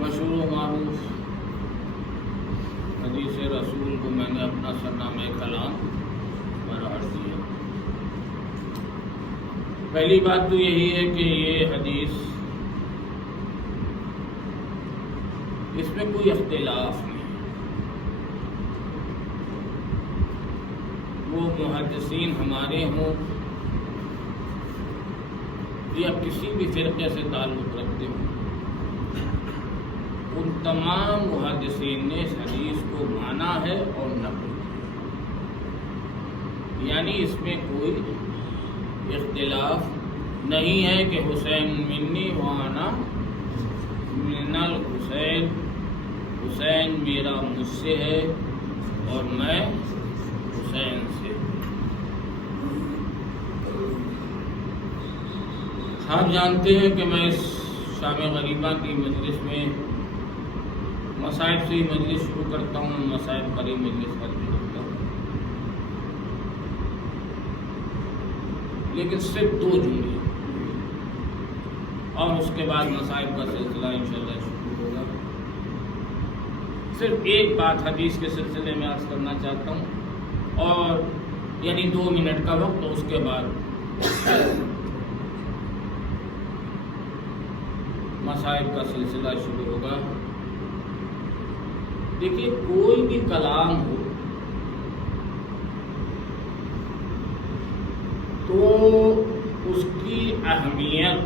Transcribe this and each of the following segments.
مشہور و معروف حدیث رسول کو میں نے اپنا سرنامہ کلام قرار دیا۔ پہلی بات تو یہی ہے کہ یہ حدیث، اس میں کوئی اختلاف نہیں۔ وہ محدثین ہمارے ہوں یا کسی بھی فرقے سے تعلق رکھتے ہوں، ان تمام محدثین نے اس حدیث کو مانا ہے اور نقل کیا، یعنی اس میں کوئی اختلاف نہیں ہے کہ حسین منی وانا من الحسین، حسین میرا مجھ سے ہے اور میں حسین سے۔ آپ جانتے ہیں کہ میں اس شام غریبہ کی مجلس میں مصائب سے ہی مجلس شروع کرتا ہوں، مصائب پر ہی مجلس ختم کرتا ہوں، لیکن صرف 2 جملے اور اس کے بعد مصائب کا سلسلہ انشاءاللہ شروع ہوگا۔ صرف ایک بات حدیث کے سلسلے میں عرض کرنا چاہتا ہوں، اور یعنی 2 منٹ کا وقت، تو اس کے بعد مصائب کا سلسلہ شروع ہوگا۔ دیکھیے، کوئی بھی کلام ہو تو اس کی اہمیت،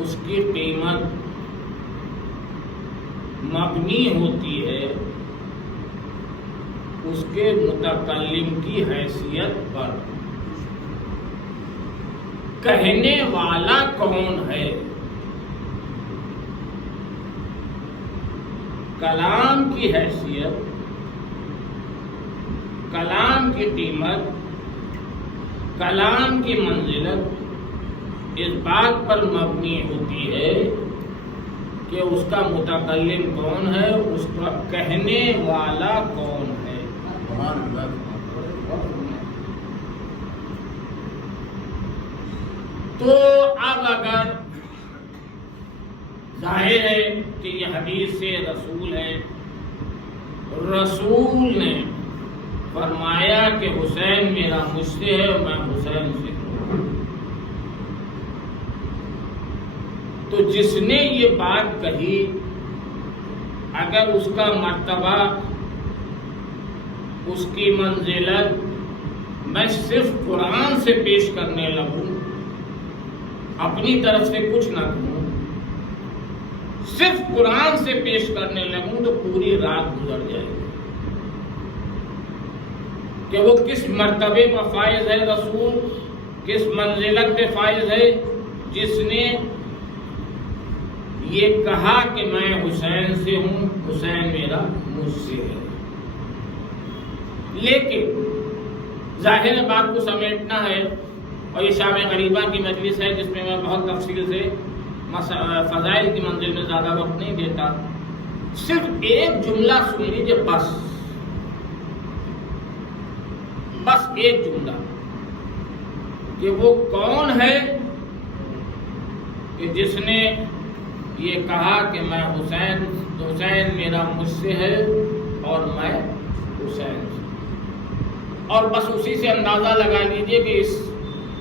اس کی قیمت مبنی ہوتی ہے اس کے متکلم کی حیثیت پر۔ کہنے والا کون ہے؟ کلام کی حیثیت، کلام کی قیمت، کلام کی منزلت اس بات پر مبنی ہوتی ہے کہ اس کا متکلم کون ہے، اس کا کہنے والا کون ہے۔ تو اب اگر ظاہر ہے کہ یہ حدیث سے رسول ہے، رسول نے فرمایا کہ حسین میرا مجھ سے ہے اور میں حسین سے ہوں، تو جس نے یہ بات کہی اگر اس کا مرتبہ، اس کی منزلت میں صرف قرآن سے پیش کرنے لگوں، اپنی طرف سے کچھ نہ کہوں، صرف قرآن سے پیش کرنے لگوں، تو پوری رات گزر جائے گی کہ وہ کس مرتبے پر فائز ہے رسول، کس منزلت پہ فائز ہے، جس نے یہ کہا کہ میں حسین سے ہوں، حسین میرا مجھ سے ہے۔ لیکن ظاہر بات کو سمیٹنا ہے، اور یہ شام غریبہ کی مجلس ہے جس میں میں بہت تفصیل سے فضائل کی منزل میں زیادہ وقت نہیں دیتا، صرف ایک جملہ سن لیجیے، بس ایک جملہ، کہ وہ کون ہے کہ جس نے یہ کہا کہ میں حسین میرا مجھ سے ہے اور میں حسین سے، اور بس اسی سے اندازہ لگا لیجیے کہ اس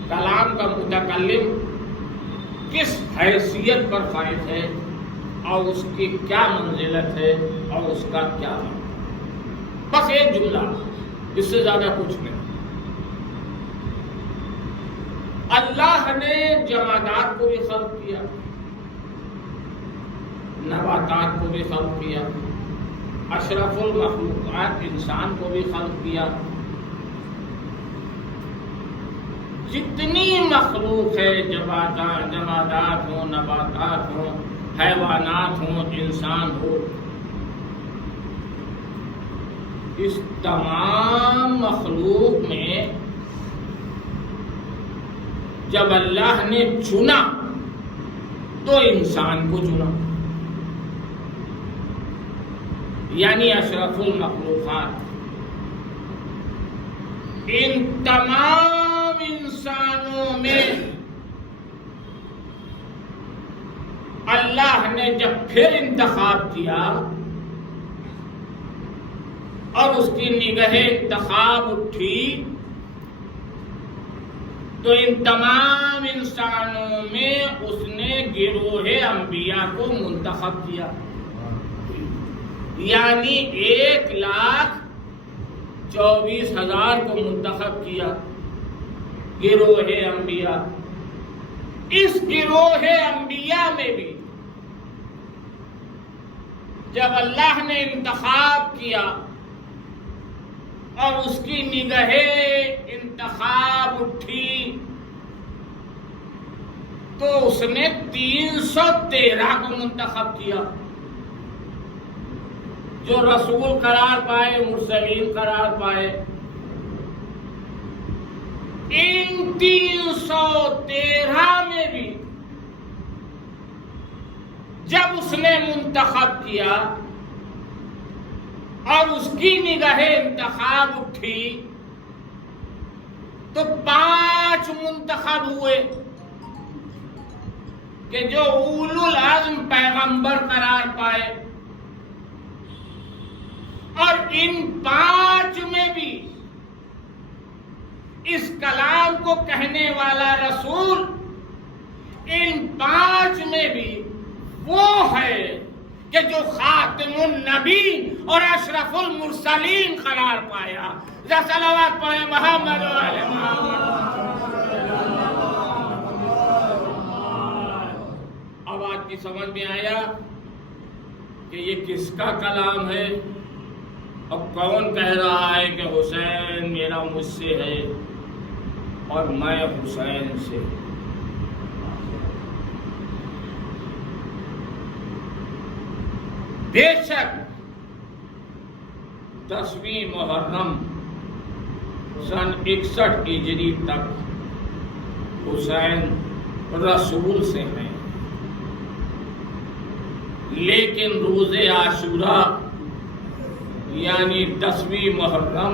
کلام کا متکلم کس حیثیت پر فائز ہے اور اس کی کیا منزلت ہے اور اس کا کیا ہے۔ بس ایک جملہ، اس سے زیادہ کچھ نہیں۔ اللہ نے جمادات کو بھی خلق کیا، نباتات کو بھی خلق کیا، اشرف المخلوقات انسان کو بھی خلق کیا۔ جتنی مخلوق ہے، جمادات ہوں، نباتات ہوں، حیوانات ہوں، انسان ہو، اس تمام مخلوق میں جب اللہ نے چنا تو انسان کو چنا، یعنی اشرف المخلوقات۔ ان تمام انسانوں میں اللہ نے جب پھر انتخاب کیا اور اس کی نگاہ انتخاب اٹھی تو ان تمام انسانوں میں اس نے گروہ انبیاء کو منتخب کیا، یعنی 1,24,000 کو منتخب کیا گروہ انبیاء۔ اس گروہ انبیاء میں بھی جب اللہ نے انتخاب کیا اور اس کی نگاہ انتخاب اٹھی تو اس نے 313 کو منتخب کیا، جو رسول قرار پائے، مرسلین قرار پائے۔ ان 313 میں بھی جب اس نے منتخب کیا اور اس کی نگاہ انتخاب اٹھی تو 5 منتخب ہوئے کہ جو اولو العزم پیغمبر قرار پائے، اور ان 5 میں بھی اس کلام کو کہنے والا رسول، ان 5 میں بھی وہ ہے کہ جو خاتم النبی اور اشرف المرسلین قرار پایا۔ صلوات پڑھیں محمد و آل محمد۔ اب آج کی سمجھ میں آیا کہ یہ کس کا کلام ہے، اب کون کہہ رہا ہے کہ حسین میرا مجھ سے ہے اور میں حسین سے۔ بے شک 10ویں محرم سن 61 ہجری تک حسین رسول سے ہیں، لیکن روز عاشورہ یعنی 10ویں محرم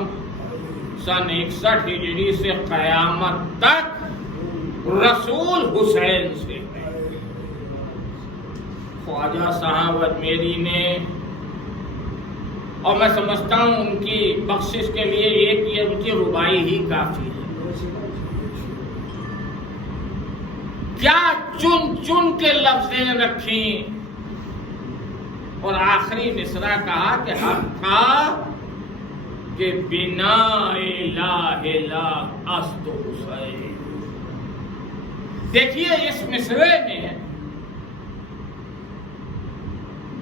سن 61 ہجری سے قیامت تک رسول حسین سے ہیں۔ خواجہ صاحب اجمیری نے، اور میں سمجھتا ہوں ان کی بخشش کے لیے ایک یہ ان کی ربائی ہی کافی ہے، کیا چن چن کے لفظیں رکھیں، اور آخری مصرع کہا کہ حق تھا کہ بنا الہ الا است حسین۔ دیکھیے اس مصرع میں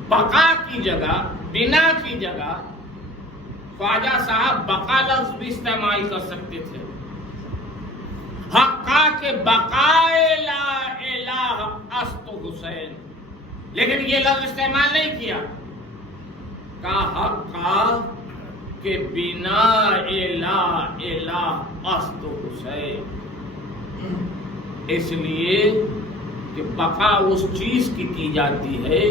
بقا کی جگہ، بنا کی جگہ خواجہ صاحب بقا لفظ بھی استعمال کر سکتے تھے، حقا کہ بقائے لا الہ است حسین، لیکن یہ لفظ استعمال نہیں کیا، کہا حقا کہ بنا الہ است حسین، اس لیے کہ بقا اس چیز کی جاتی ہے،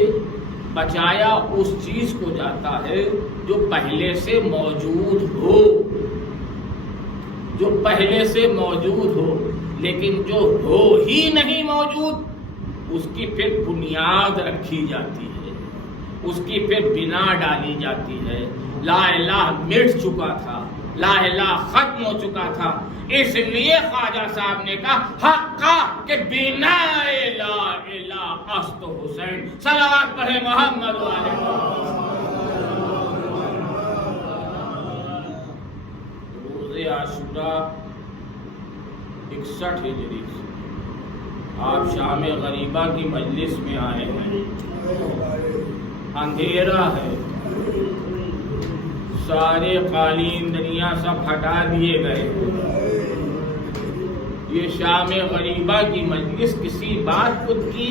بچایا اس چیز کو جاتا ہے جو پہلے سے موجود ہو، جو پہلے سے موجود ہو، لیکن جو ہو ہی نہیں موجود اس کی پھر بنیاد رکھی جاتی ہے، اس کی پھر بنا ڈالی جاتی ہے۔ لا الہ مٹ چکا تھا، لا الہ ختم ہو چکا تھا، اس لیے خواجہ صاحب نے کہا حقا کہ بنا الہ الا است حسین۔ صلوات پڑھیں محمد و آل محمد۔ روز عاشورہ 61 ہجری سے آپ شام غریبہ کی مجلس میں آئے ہیں، اندھیرا ہے، سارے قالین دنیا سب ہٹا دیے گئے، یہ شام غریبہ کی مجلس کسی بات کو کی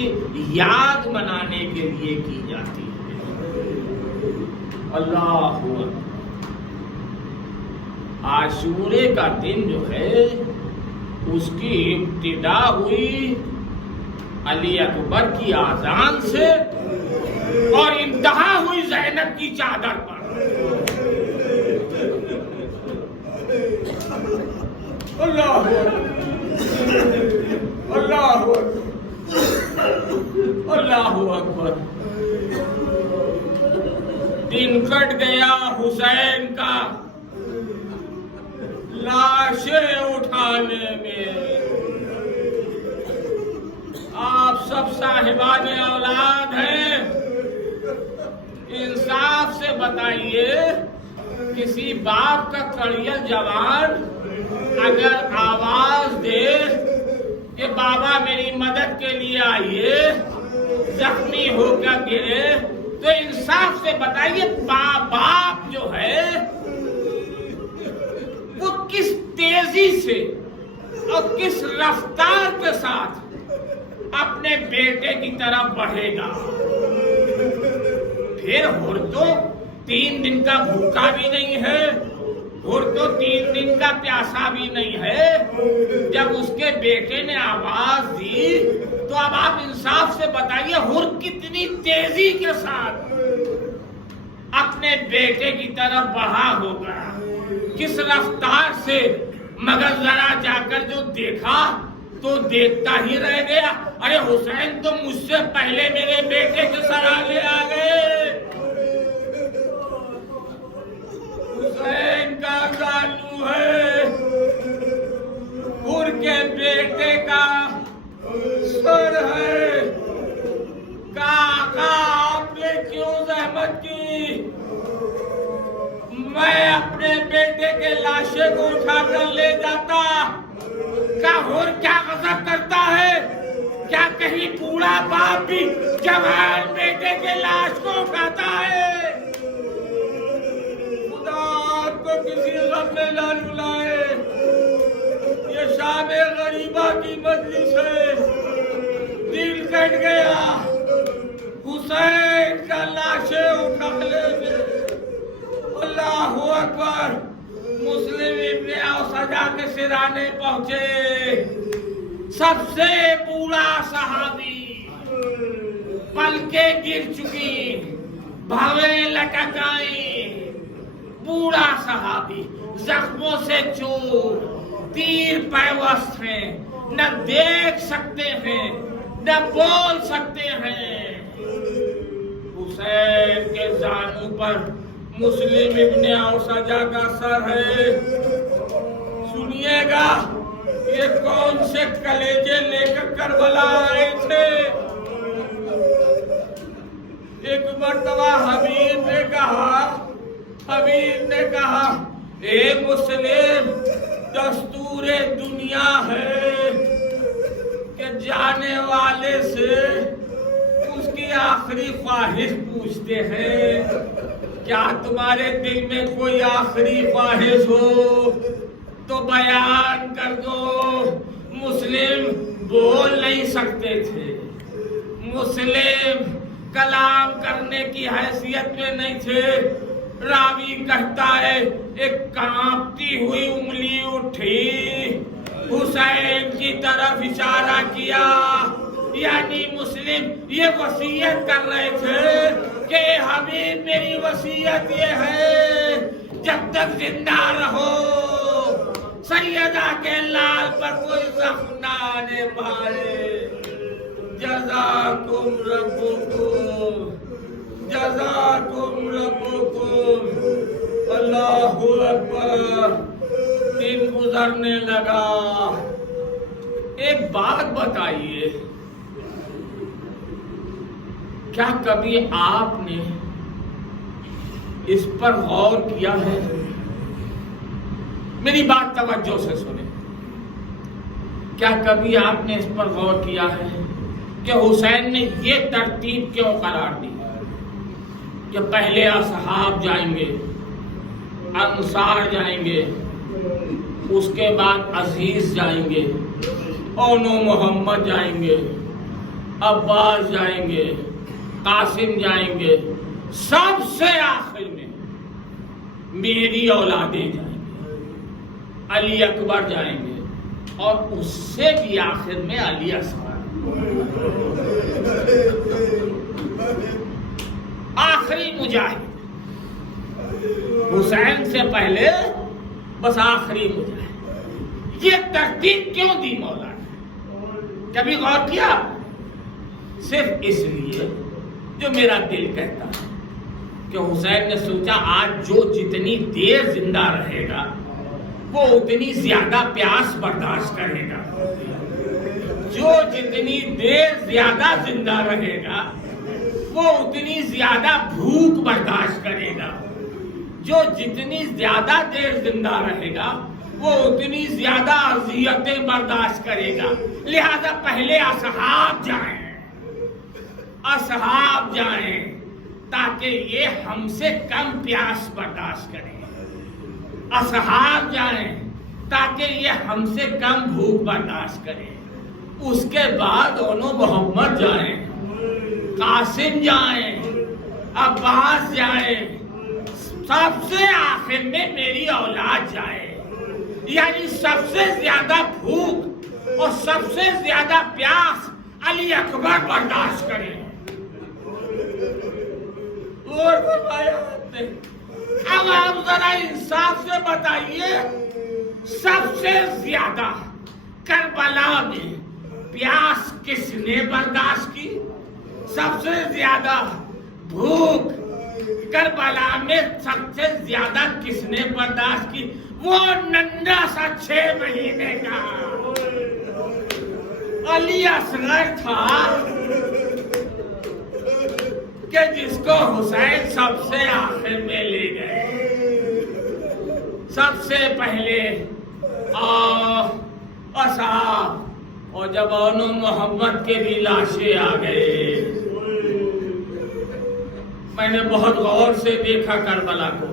یاد منانے کے لیے کی جاتی ہے۔ اللہ اکبر۔ عاشورے کا دن جو ہے اس کی ابتدا ہوئی علی اکبر کی آذان سے اور انتہا ہوئی زینب کی چادر پر۔ اللہ اللہ اللہ اکبر. دن کٹ گیا حسین کا لاشیں اٹھانے میں. آپ سب صاحبان اولاد ہیں، انصاف سے بتائیے، کسی باپ کا کڑیل جوان اگر آواز دے کہ بابا میری مدد کے لیے آئیے، زخمی ہو کر گرے، تو انصاف سے بتائیے باپ جو ہے وہ کس تیزی سے اور کس رفتار کے ساتھ اپنے بیٹے کی طرف بڑھے گا. پھر ہر تو 3 دن کا بھوکا بھی نہیں ہے، ہر تو 3 دن کا پیاسا بھی نہیں ہے. جب اس کے بیٹے نے آواز دی تو اب آپ انصاف سے بتائیے ہر کتنی تیزی کے ساتھ اپنے بیٹے کی طرف بڑھا ہوگا، کس رفتار سے. مگر ذرا جا کر جو دیکھا تو دیکھتا ہی رہ گیا. ارے حسین تو مجھ سے پہلے میرے بیٹے کے سرالے آ گئے. حسین کا زانو ہے، حر کے بیٹے کا سر ہے. کاقا آپ نے کیوں زحمت کی؟ میں اپنے بیٹے کے لاشے کو اٹھا کر لے جاتا. حر کیا غضب کرتا ہے؟ کیا کہیں بوڑھا باپ بھی جوان بیٹے کے لاش کو اٹھاتا ہے؟ خدا آپ کو کسی غم میں نہ رلائے. یہ شام غریبہ کی مجلس ہے. دل کٹ گیا، حسین کا لاشیں اٹھا لے گئے. اللہ اکبر. مسلم ابن اوسجا کے سرانے پہنچے. سب سے بوڑھا صحابی، پلکیں گر چکی، بھویں لٹک آئی. بوڑھا صحابی، زخموں سے چور، تیر پیوست ہیں، نہ دیکھ سکتے ہیں نہ بول سکتے ہیں. حسین کے زانو پر مسلم ابن اوسجا کا سر ہے. سنیے گا، یہ کون سے کلیجے لے کر کربلا آئے تھے. ایک مرتبہ حبیب نے کہا اے مسلم، دستور دنیا ہے کہ جانے والے سے اس کی آخری خواہش پوچھتے ہیں. کیا تمہارے دل میں کوئی آخری خواہش ہو تو بیان کر دو. مسلم بول نہیں سکتے تھے، مسلم کلام کرنے کی حیثیت میں نہیں تھے. راوی کہتا ہے ایک کانپتی ہوئی انگلی اٹھی، حسین کی طرف اشارہ کیا. یعنی مسلم یہ وصیت کر رہے تھے کہ حبیب میری وصیت یہ ہے، جب تک زندہ رہو سیدہ کے لال پر کوئی زخم نہ آنے پائے. جزاکم ربکم، جزاکم ربکم. اللہ اکبر. دن گزرنے لگا. ایک بات بتائیے، کیا کبھی آپ نے اس پر غور کیا ہے؟ میری بات توجہ سے سنیں. کیا کبھی آپ نے اس پر غور کیا ہے کہ حسین نے یہ ترتیب کیوں قرار دی کہ پہلے اصحاب جائیں گے، انصار جائیں گے، اس کے بعد عزیز جائیں گے، اونو محمد جائیں گے، عباس جائیں گے، قاسم جائیں گے، سب سے آخر میں میری اولادیں جائیں گے، علی اکبر جائیں گے، اور اس سے بھی آخر میں علی اصغر. آخری مجاہد حسین سے پہلے بس آخری مجاہد. یہ ترتیب کیوں دی مولا نے؟ کبھی غور کیا؟ صرف اس لیے جو میرا دل کہتا ہے کہ حسین نے سوچا آج جو جتنی دیر زندہ رہے گا وہ اتنی زیادہ پیاس برداشت کرے گا، جو جتنی دیر زیادہ زندہ رہے گا وہ اتنی زیادہ بھوک برداشت کرے گا، جو جتنی زیادہ دیر زندہ رہے گا وہ اتنی زیادہ اذیتیں برداشت کرے گا۔ لہذا پہلے اصحاب جائیں تاکہ یہ ہم سے کم پیاس برداشت کریں، اصحاب جائیں تاکہ یہ ہم سے کم بھوک برداشت کریں۔ اس کے بعد دونوں محمد جائیں، قاسم جائیں، عباس جائیں، سب سے آخر میں میری اولاد جائے، یعنی سب سے زیادہ بھوک اور سب سے زیادہ پیاس علی اکبر برداشت کریں۔ اور فرمایا اب آپ ذرا انصاف سے بتائیے سب سے زیادہ کربلا میں پیاس کس نے برداشت کی؟ سب سے زیادہ بھوک کربلا میں سب سے زیادہ کس نے برداشت کی؟ وہ ننھا سا 6 مہینے کا علی اصغر تھا کہ جس کو حسین سب سے آخر میں لے گئے۔ سب سے پہلے اصحاب، اور جب انہوں محمد کے بھی لاشیں آ گئے۔ میں نے بہت غور سے دیکھا کربلا کو،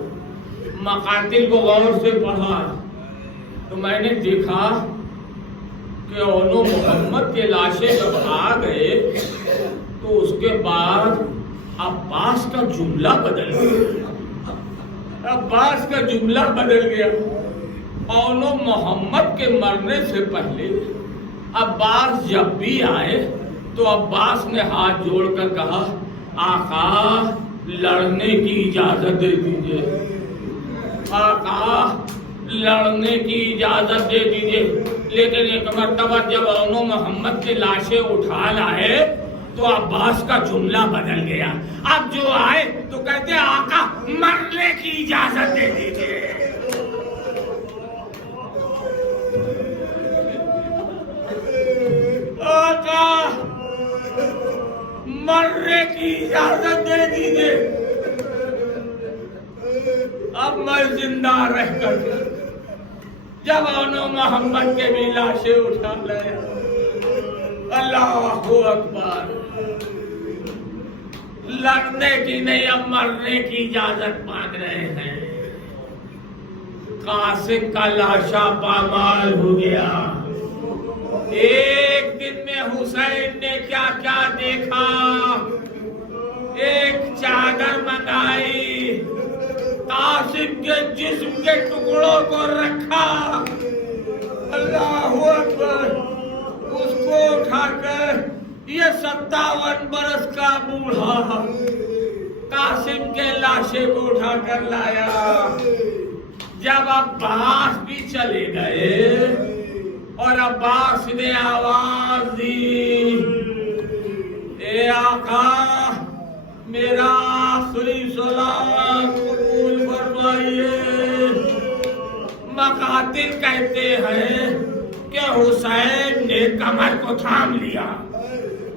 مقاتل کو غور سے پڑھا تو میں نے دیکھا کہ انہوں محمد کے لاشیں جب آ گئے تو اس کے بعد عباس کا جملہ بدل گیا، عباس کا جملہ بدل گیا۔ انہوں محمد کے مرنے سے پہلے عباس جب بھی آئے تو عباس نے ہاتھ جوڑ کر کہا آقا لڑنے کی اجازت دے دیجئے، آقا لڑنے کی اجازت دے دیجئے۔ لیکن ایک مرتبہ جب انہوں محمد کی لاشیں اٹھا لائے تو عباس کا جملہ بدل گیا۔ اب جو آئے تو کہتے آقا مرنے کی اجازت دے دیجئے۔ آقا مرنے کی اجازت دے دیجئے، اب میں زندہ رہ کر جب انہوں محمد کے بھی لاشیں اٹھا لائے، اللہ اکبر، لڑنے کی نہیں اب مرنے کی اجازت مانگ رہے ہیں۔ قاسم کا لاشا پامال ہو گیا۔ ایک دن میں حسین نے کیا کیا دیکھا، ایک چادر منگائی، قاسم کے جسم کے ٹکڑوں کو رکھا، اللہ اکبر، اس کو اٹھا کر یہ 57 برس کا بوڑھا قاسم کے لاشے کو اٹھا کر لایا۔ جب عباس بھی چلے گئے اور عباس نے آواز دی اے آقا میرا آخری سلام قبول فرمائیے، مقاتل کہتے ہیں کہ حسین نے کمر کو تھام لیا۔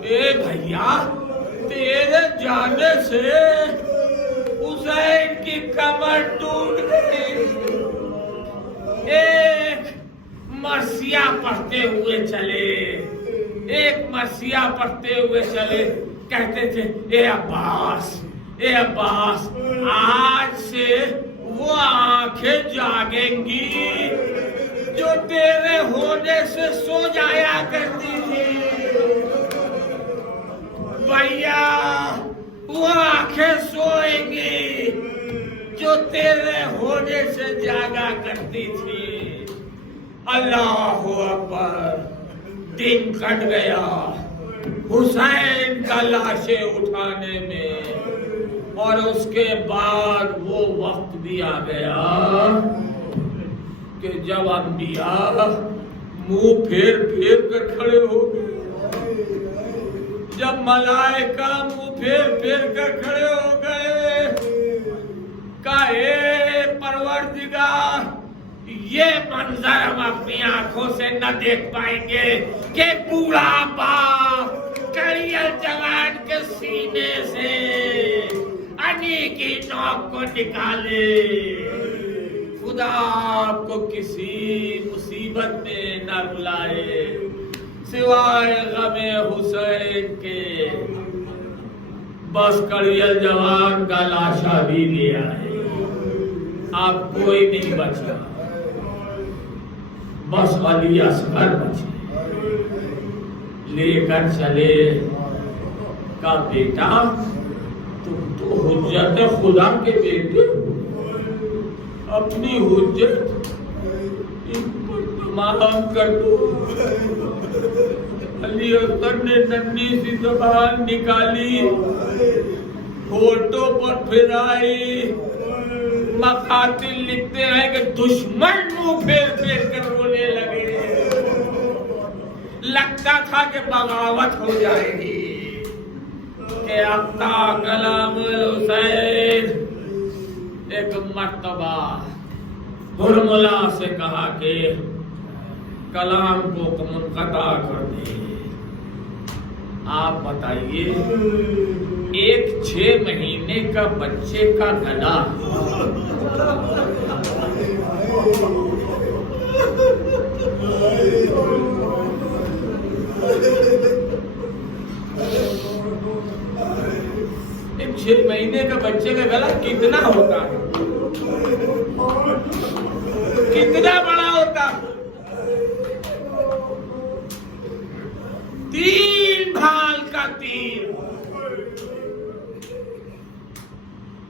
اے بھیا تیرے جانے سے حسین کی کمر ٹوٹ گئی۔ ایک مرثیہ پڑھتے ہوئے چلے، ایک مرثیہ پڑھتے ہوئے چلے، کہتے تھے اے عباس، اے عباس آج سے وہ آنکھیں جاگیں گی جو تیرے ہونے سے سو جایا کرتی تھی۔ بھیا وہ آنکھیں سوئیں گی جو تیرے ہونے سے جاگا کرتی تھی۔ اللہ اکبر، دن کٹ گیا حسین کا لاشیں اٹھانے میں، اور اس کے بعد وہ وقت بھی آ گیا کہ جب انبیاء منہ پھیر پھیر کر کھڑے ہو گئے، جب ملائکہ منہ پھیر پھیر کر کھڑے ہو گئے، کہا اے پروردگار یہ منظر ہم اپنی آنکھوں سے نہ دیکھ پائیں گے کہ بوڑھا باپ کڑیل جوان کے سینے سے انی کی نوک کو نکالے۔ خدا آپ کو کسی مصیبت میں نہ رلائے سوائے غم حسین کے۔ بس کڑیل جوان کا لاشا بھی لے آئے، آپ کوئی نہیں بچا، بس علی اصغر بچے۔ لے کر چلے، کا بیٹا تم تو حجت خدا کے بیٹے ہو، اپنی حجت ان پر تمام کر دو۔ علی اصغر نے ننھی سی زبان نکالی، ہونٹوں پر پھرائی۔ مقاتل لکھتے ہیں کہ دشمن منہ پھیر پھیر کر رونے لگے، لگتا تھا کہ بغاوت ہو جائے گی کہ ابتا کلام الحسین۔ ایک مرتبہ ہرملا سے کہا کہ کلام کو منقطع کر دے۔ آپ بتائیے، ایک 6 مہینے کا بچے کا گلا ایک 6 مہینے کا بچے کا گلا کتنا ہوتا ہے، کتنا بڑا ہوتا ہے؟ 3 بھال کا تیر،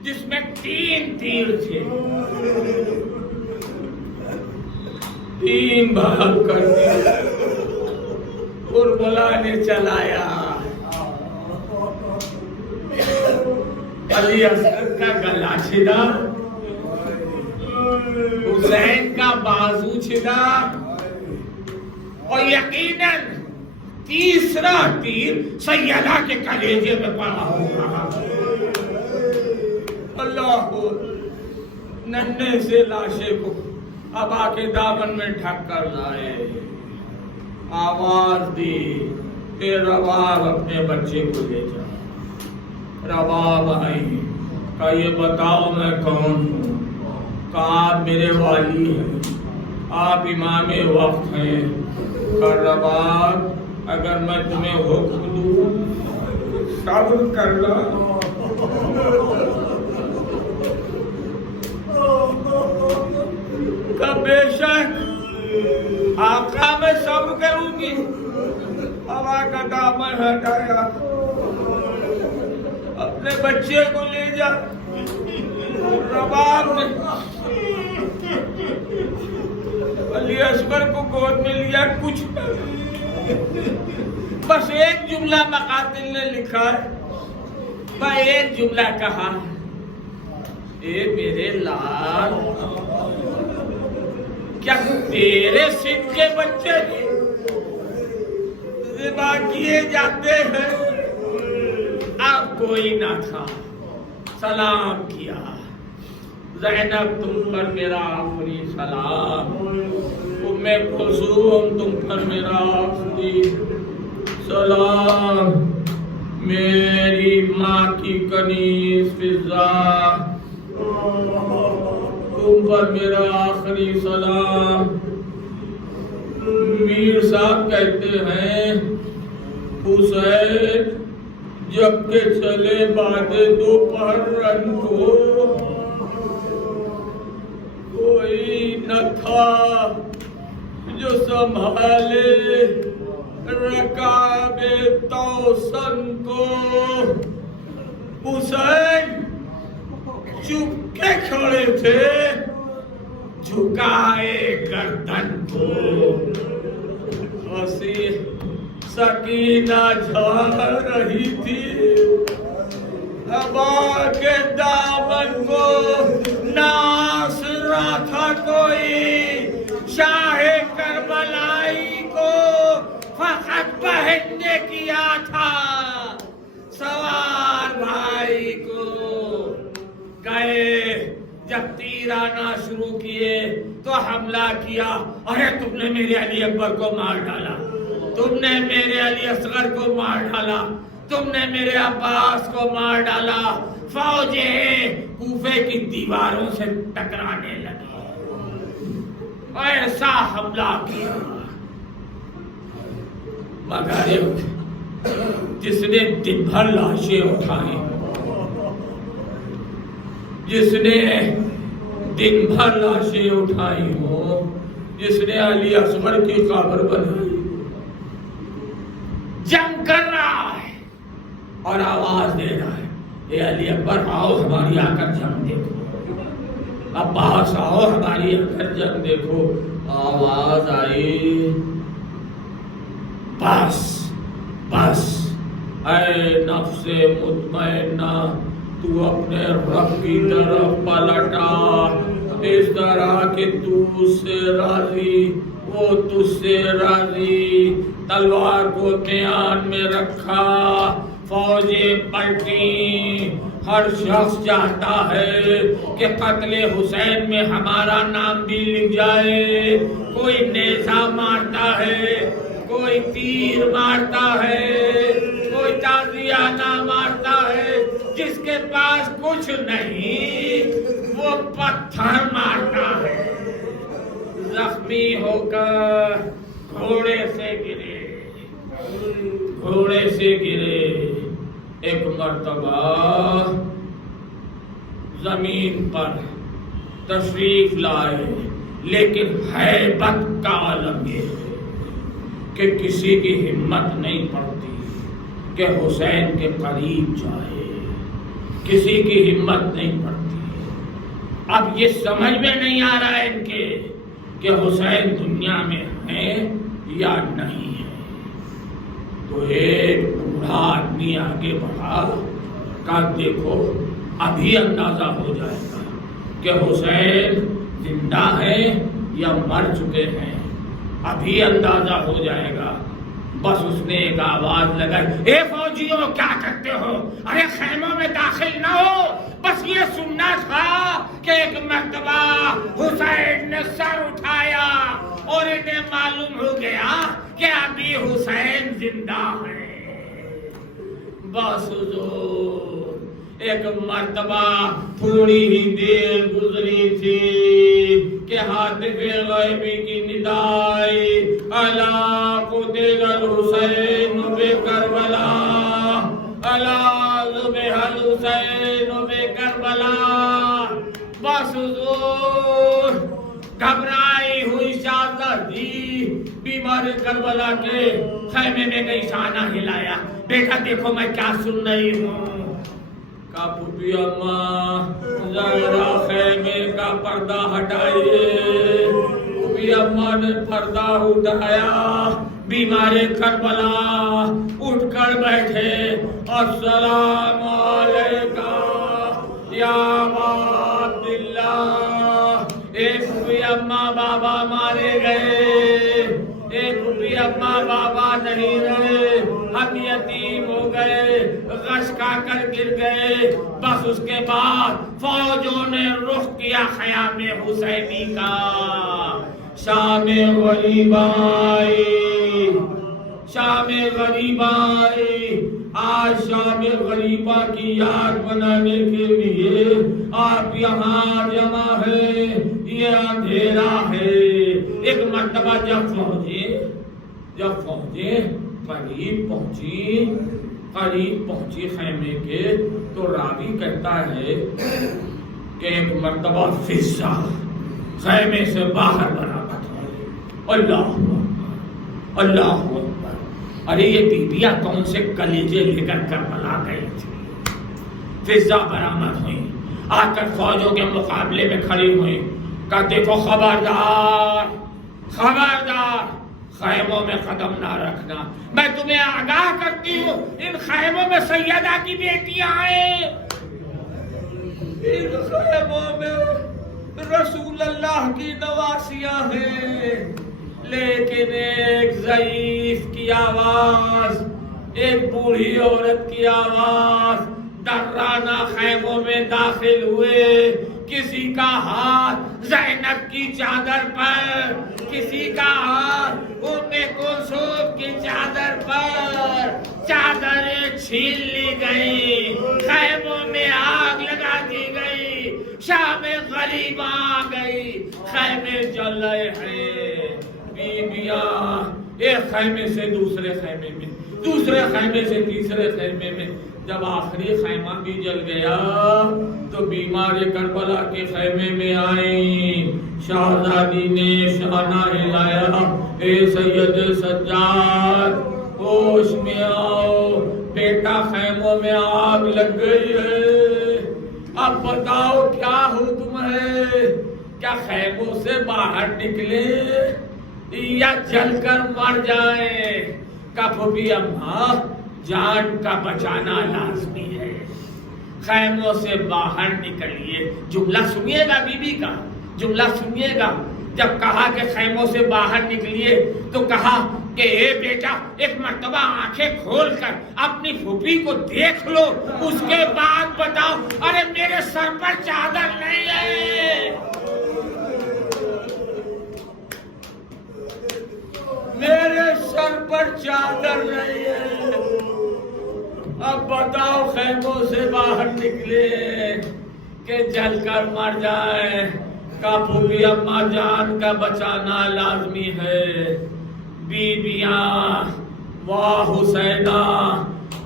جس میں 3 تیر تھے، 3 بھال کا تیر ہرملا نے چلایا۔ علی اصغر کا گلا چھدا، حسین کا بازو چھدا، اور یقیناً تیسرا تیر سیدہ کے کلیجے میں پڑا ہوگا۔ اللہ کو ننھے سے لاشے کو ابا کے دامن میں ڈھک کر لائے، آواز دی کہ رباب اپنے بچے کو لے جا۔ رباب آئی، کہا یہ بتاؤ میں کون ہوں؟ کہا آپ میرے والی ہیں، آپ امام وقت ہیں۔ کہا رباب اگر میں تمہیں حکم دوں صبر کرنا۔ کہا بے شک آقا میں صبر کروں گی۔ ہوا کا دامن ہٹایا، اپنے بچے کو لے جا۔ رباب نے علی اصغر کو گود میں لیا، کچھ بس ایک جملہ مقاتل نے لکھا ہے، میں ایک جملہ کہا، اے میرے لال کیا تیرے سن کے بچے ذبح کیے جاتے ہیں؟ اب کوئی نہ تھا، سلام کیا، زینب تم پر میرا آخری سلام، ام کلثوم تم پر میرا آخری سلام، میری ماں کی کنیز فضا تم پر میرا آخری سلام۔ میر صاحب کہتے ہیں حسین جب کہ چلے بعد دوپہر رن کو، کوئی نہ تھا جو سنبھالے رکاب توسن کو۔ حسین چپ کے کھڑے تھے، جھکائے گردن کو، سکینہ جھاڑ رہی تھی ابا کے دامن کو، ناس رہا تھا کوئی شاہ کربلائی کو، فقط پہننے کیا تھا گرانا شروع کیے تو حملہ کیا. ارے تم نے میرے علی اکبر کو مار ڈالا, تم نے میرے علی اصغر کو مار ڈالا, تم نے میرے عباس کو مار ڈالا. فوجیں کوفے کی دیواروں سے ٹکرانے لگی, ایسا حملہ کیا. مگر جس نے دن بھر لاشیں اٹھائی, جس نے دن بھر لاشیں اٹھائی ہو, جس نے علی اصغر کی قبر بنائی, جنگ کر رہا ہے اور آواز دے رہا ہے, اے علی اکبر آؤ ہماری آ کر جنگ دیکھو, عباس آؤ ہماری آ کر جنگ دیکھو. آواز آئی, بس بس اے نفس مطمئنہ تو اپنے رب کی طرف پلٹا, اس طرح کہ تو اس سے راضی وہ تجھ سے راضی. تلوار کو میان میں رکھا, فوجیں پلٹی. ہر شخص چاہتا ہے کہ قتل حسین میں ہمارا نام بھی لکھ جائے. کوئی نیزہ مارتا ہے, کوئی تیر مارتا ہے, کوئی تازیانہ مارتا ہے. جس کے پاس کچھ نہیں وہ پتھر مارتا ہے. زخمی ہو کر گھوڑے سے گرے, گھوڑے سے گرے. ایک مرتبہ زمین پر تشریف لائے, لیکن ہیبت کا عالم یہ ہے کہ کسی کی ہمت نہیں پڑتی کہ حسین کے قریب جائے, کسی کی ہمت نہیں پڑتی. اب یہ سمجھ میں نہیں آ رہا ہے ان کے کہ حسین دنیا میں ہے یا نہیں ہے. تو ایک بوڑھا آدمی آگے بڑھا, کہا دیکھو ابھی اندازہ ہو جائے گا کہ حسین زندہ ہے یا مر چکے ہیں, ابھی اندازہ ہو جائے گا. بس اس نے ایک آواز لگائی, اے فوجیوں کیا کرتے ہو, ارے خیموں میں داخل نہ ہو. بس یہ سننا تھا کہ ایک مرتبہ حسین نے سر اٹھایا اور انہیں معلوم ہو گیا کہ ابھی حسین زندہ ہے. بس حضور ایک مرتبہ تھوڑی ہی دیر گزری تھی کہ حاطب غیبی کی ندائی, الا قتل الحسین بکربلا, الا ذبح الحسین بکربلا. بس حضور گھبرائی ہوئی شہزادی بیمار کربلا کے خیمے میں گئی, شانہ ہلایا, بیٹا دیکھو میں کیا سن رہی ہوں. کہا پھوپھی اماں ذرا خیمے کا پردہ ہٹائیے. پھوپھی اماں نے پردہ اٹھایا, بیمار کربلا اٹھ کر بیٹھے, السلام علیکہ یا عبداللہ. ایک پھوپھی اماں بابا مارے گئے, ایک پھوپھی اماں بابا نہیں رہے, ہم یتیم ہو گئے, غش کھا کر گر گئے. بس اس کے بعد فوجوں نے رخ کیا خیام حسینی کا. شام غریب آئی, شام غریب آئی. آج شام غریبہ کی یاد بنانے کے لیے آپ یہاں جمع ہے. یہ اندھیرا ہے. ایک مرتبہ جب فوجیں قریب پہنچی خیمے کے, تو راوی کہتا ہے کہ ایک مرتبہ فضا خیمے سے باہر برآمد ہوئی. اللہ اللہ اکبر. ارے یہ بیبیاں کون سے کلیجے لے کر کربلا گئی تھی. فضا برآمد ہوئی, آ کر فوجوں کے مقابلے میں کھڑی ہوئی. کہا دیکھو خبردار خبردار, خیموں میں قدم نہ رکھنا. میں تمہیں آگاہ کرتی ہوں, ان خیموں میں سیدہ کی بیٹیاں ہیں, ان خیموں میں رسول اللہ کی نواسیاں ہیں. لیکن ایک ضعیف کی آواز, ایک بوڑھی عورت کی آواز ڈرانہ خیموں میں داخل ہوئے. کسی کا ہاتھ زینب کی چادر پر، کسی کا ہاتھ ام کلثوم کی چادر پر، چادریں چھین لی گئی، خیموں میں آگ لگا دی گئی، شام غریب آ گئی، خیمے جل رہے ہیں، بیویاں ایک خیمے سے دوسرے خیمے میں، دوسرے خیمے سے تیسرے خیمے میں، جب آخری خیمہ بھی جل گیا تو بیمار کربلا کے خیمے میں آئیں، شہزادی نے شانہ ہلایا، اے سید سجاد ہوش میں آؤ، بیٹا خیموں میں آگ لگ گئی ہے، اب بتاؤ کیا حکم ہے، کیا خیموں سے باہر نکلے یا جل کر مر جائیں؟ کبھی اماں جان کا بچانا لازمی ہے، خیموں سے باہر نکلیے۔ جملہ سنیے گا بی بی کا، جملہ سنیے گا، جب کہا کہ خیموں سے باہر نکلیے تو کہا کہ اے بیٹا ایک مرتبہ آنکھیں کھول کر اپنی پھوپھی کو دیکھ لو، اس کے بعد بتاؤ۔ ارے میرے سر پر چادر نہیں ہے، میرے سر پر چادر نہیں ہے، اب بتاؤ خیموں سے باہر نکلے کہ جل کر مر جائے؟ کبھی بھی اماں جان کا بچانا لازمی ہے۔ بیویاں واہ حسینہ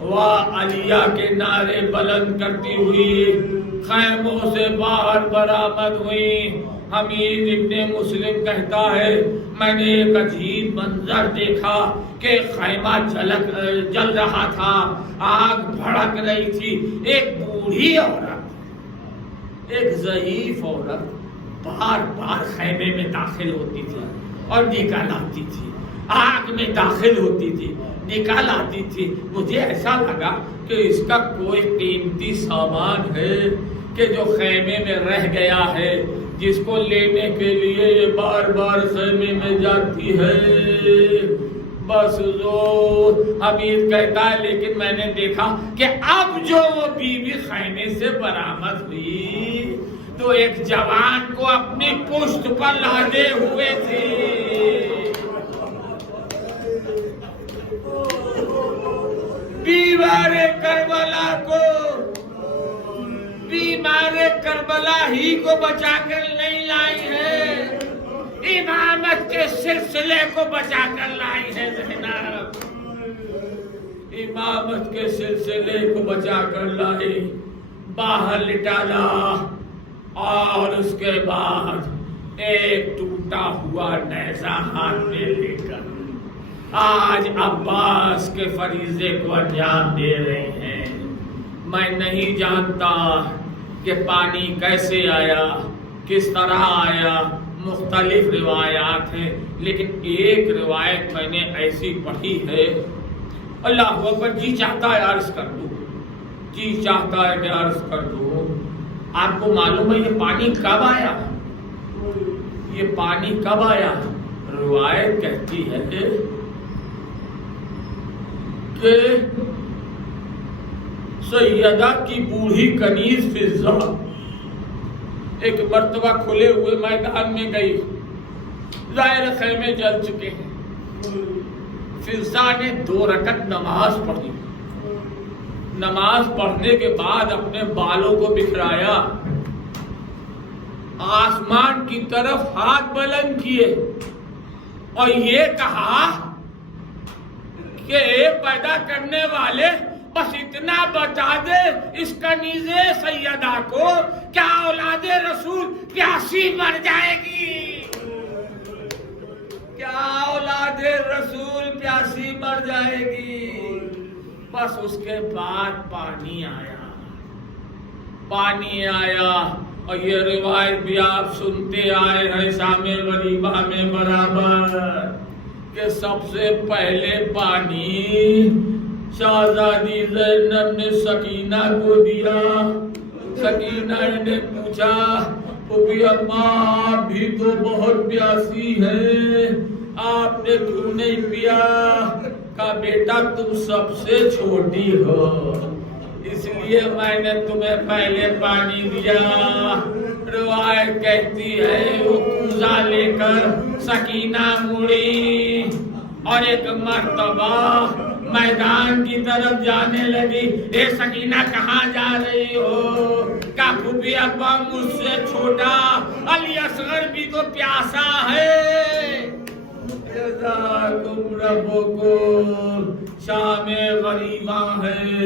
واہ علیہ کے نعرے بلند کرتی ہوئی خیموں سے باہر برآمد ہوئی۔ حمید ابن مسلم کہتا ہے میں نے ایک عجیب منظر دیکھا کہ خیمہ جل رہا تھا، آگ بھڑک رہی تھی، ایک بوڑھی عورت، ایک ضعیف عورت بار بار خیمے میں داخل ہوتی تھی اور نکال آتی تھی، آگ میں داخل ہوتی تھی، نکال آتی تھی۔ مجھے ایسا لگا کہ اس کا کوئی قیمتی سامان ہے کہ جو خیمے میں رہ گیا ہے، جس کو لینے کے لیے یہ بار بار خیمے میں جاتی ہے۔ بس جو حمید کہتا ہے لیکن میں نے دیکھا کہ اب جو وہ بیوی خیمے سے برآمد ہوئی تو ایک جوان کو اپنی پشت پر لادے ہوئے تھی۔ بیمار کربلا کو، بیمار کربلا ہی کو بچا کر نہیں لائی ہے، امامت کے سلسلے کو بچا کر لائی ہے زینب، امامت کے سلسلے کو بچا کر لائی، باہر لٹالا اور اس کے بعد ایک ٹوٹا ہوا نیزہ ہاتھ میں لے کر آج عباس کے فریضے کو انجام دے رہے ہیں۔ میں نہیں جانتا کہ پانی کیسے آیا، کس طرح آیا، مختلف روایات ہیں، لیکن ایک روایت میں نے ایسی پڑھی ہے، اللہ اکبر، جی چاہتا ہے عرض کر دوں، جی چاہتا ہے کہ عرض کر دوں۔ آپ کو معلوم ہے یہ پانی کب آیا؟ یہ پانی کب آیا؟ روایت کہتی ہے کہ سیدہ کی بوڑھی کنیز فضہ ایک مرتبہ کھلے ہوئے میدان میں گئی، ظاہر خیمے جل چکے ہیں، فضہ نے 2 رکعت نماز پڑھی، نماز پڑھنے کے بعد اپنے بالوں کو بکھرایا، آسمان کی طرف ہاتھ بلند کیے اور یہ کہا کہ پیدا کرنے والے بس اتنا بتا دے اس کنیز سیدہ کو، کیا اولاد رسول پیاسی مر جائے گی؟ کیا اولاد رسول پیاسی مر جائے گی؟ بس اس کے بعد پانی آیا، پانی آیا، اور یہ روایت بھی آپ سنتے آئے ہیں شام غریبہ میں برابر کہ سب سے پہلے پانی شہزادی زینب نے سکینہ کو دیا۔ سکینہ نے پوچھا پھوپھی اماں آپ بھی تو بہت پیاسی ہیں، آپ نے کیوں نہیں پیا؟ کہا بیٹا تم سب سے چھوٹی ہو، اس لیے میں نے تمہیں پہلے پانی دیا۔ روایت کہتی ہے وہ کوزہ لے کر سکینہ مڑی اور ایک مرتبہ میدان کی طرف جانے لگی۔ اے سکینہ کہاں جا رہی ہو؟ کہا پھوپھی ابا مجھ سے چھوٹا علی اصغر بھی تو پیاسا ہے۔ جزاکم ربکم، شام غریباں ہے،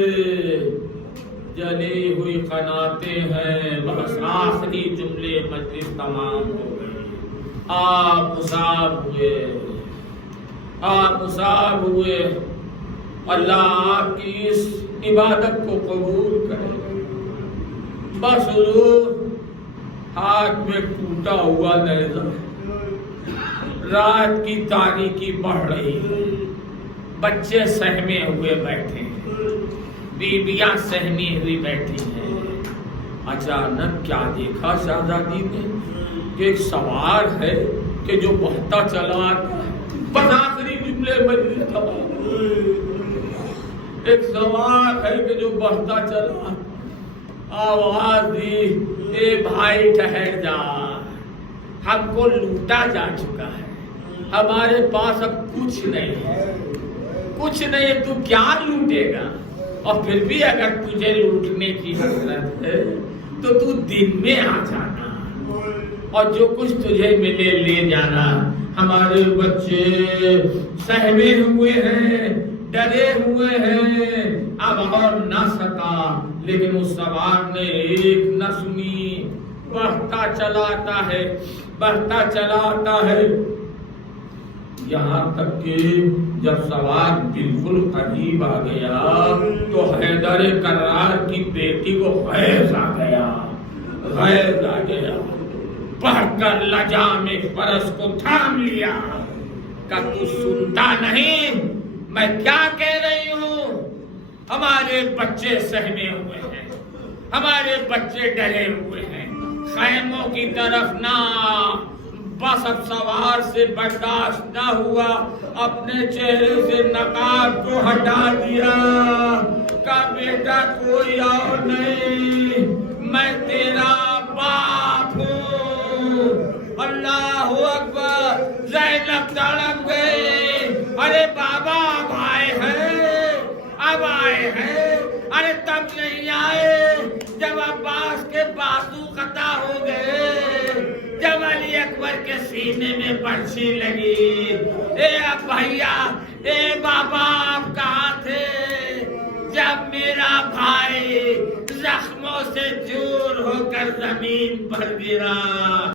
جلی ہوئی قناتیں ہیں، بس آخری جملے مجلس تمام ہو گئی۔ آپ مصاب ہوئے، اللہ آپ کی اس عبادت کو قبول کرے۔ بس حضور ہاتھ میں ٹوٹا ہوا نیزہ، رات کی تاریکی بڑھ رہی ہے، بچے سہمے ہوئے بیٹھے ہیں، بیویاں سہمی ہوئی بیٹھی ہیں۔ اچانک کیا دیکھا شہزادی نے کہ ایک سوار ہے کہ جو بہتا چلا آتا ہے، بس آخری جملے مجلس تمام۔ ایک سوار ہے کہ جو بہتا چلا، آواز دی اے بھائی ٹھہر جا، ہم کو لوٹا جا چکا ہے، ہمارے پاس اب کچھ نہیں ہے، کچھ نہیں، تو کیا لوٹے گا؟ اور پھر بھی اگر تجھے لوٹنے کی حسرت ہے تو تو دن میں آ جانا اور جو کچھ تجھے ملے لے جانا۔ ہمارے بچے سہمے ہوئے ہیں، ڈرے ہوئے ہیں، اب اور نہ سکا، لیکن اس سوار نے ایک نہ سنی، بڑھتا چلا آتا ہے، یہاں تک کہ جب سوار بالکل قریب آ گیا تو حیدر کرار کی بیٹی کو غیظ آ گیا، بڑھ کر لجام فرس کو تھام لیا۔ کہ تو سنتا نہیں میں کیا کہہ رہی ہوں؟ ہمارے بچے سہمے ہوئے ہیں، ہمارے بچے ڈرے ہوئے ہیں، خیموں کی طرف نہ۔ بس اب سوار سے برداشت نہ ہوا، اپنے چہرے سے نقاب کو ہٹا دیا۔ کہا بیٹا کوئی اور نہیں، میں تیرا باپ ہوں۔ اللہ اکبر، زینب تڑپ گئی، ارے بابا اب آئے ہیں، ارے تب نہیں آئے جب عباس کے بازو قطع ہو گئے، جب علی اکبر کے سینے میں برچھی لگی۔ اے بھیا، اے بابا آپ کہاں تھے جب میرا بھائی زخموں سے چور ہو کر زمین پر گرا؟